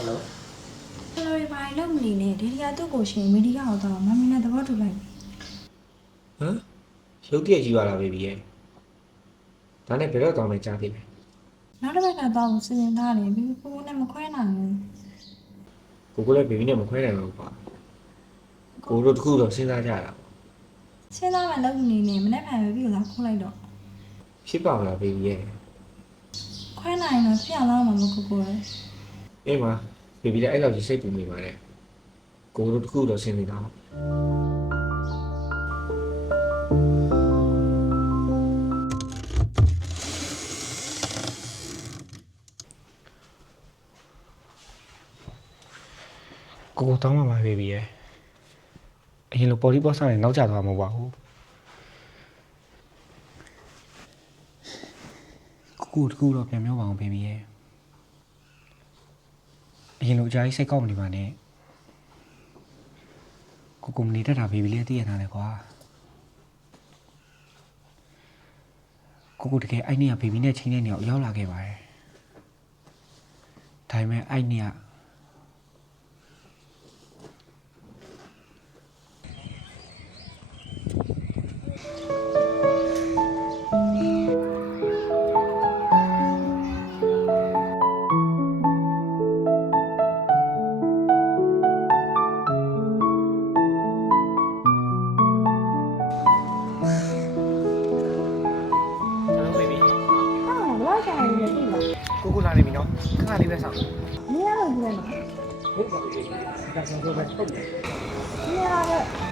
Hello ဘယ်လိုဘာလို့မနေနဲ့ဒီရီယာသူ့ကိုရှင်မီဒီယာကိုတော့မမီနဲ့သဘောတူလိုက်ပြီ ဟမ်ရုပ်တရက်ကြီးပါလားဘေဘီရဲ့ဒါနဲ့ဘယ်တော့တောင်းလဲကြားသေးလဲ နောက်တစ်ပတ်ကတော့စီစဉ်ထားတယ်ဘီကိုနဲ့မခွဲနိုင်ဘူး ကိုလည်းဘေဘီနဲ့မခွဲနိုင်ဘူးပါကိုတို့တခုတော့စဉ်းစားကြတာ စဉ်းစားမှလုပ်နေနေမနေ့ဖန်ပဲပြီးတော့ခိုးလိုက်တော့ ဖြစ်ပါမလားဘေဘီရဲ့ ခွဲနိုင်တော့ဖြစ်အောင်လုပ်မှာမကိုကိုလေ အေးမဘေဘီလည်းအဲ့လောက်ကြီးစိတ်ပူနေပါတယ်ကိုတို့တခုတော့စဉ်းနေတာကိုတောင်းပါပါဘေဘီရဲ့အရင်လိုပေါ်လီပေါ့ဆာနဲ့နောက်ကျသွားမှာမဟုတ်ပါဘူးကိုတခုတော့ပြန်ပြောပါအောင်ဘေဘီရဲ့အရင်လိုအကြာကြီးစိတ်ကောက်မနေပါနဲ့ကိုမနေတတ်တာဘေဘီလေးသိရတာလေကွာကိုတကယ်အဲ့နေ့ကဘေဘီနဲ့ချင်းတဲ့နေရာရောက်လာခဲ့ပါတယ်ဒါပေမဲ့အဲ့နေ့ကကိုလာနေပြီနော်ခဏလေးပဲဆောင် မင်းရလို့ကြည့်လိုက်နော် ဟုတ်ပါပြီဒါဆိုတော့ပဲဟုတ်တယ် မင်းရတော့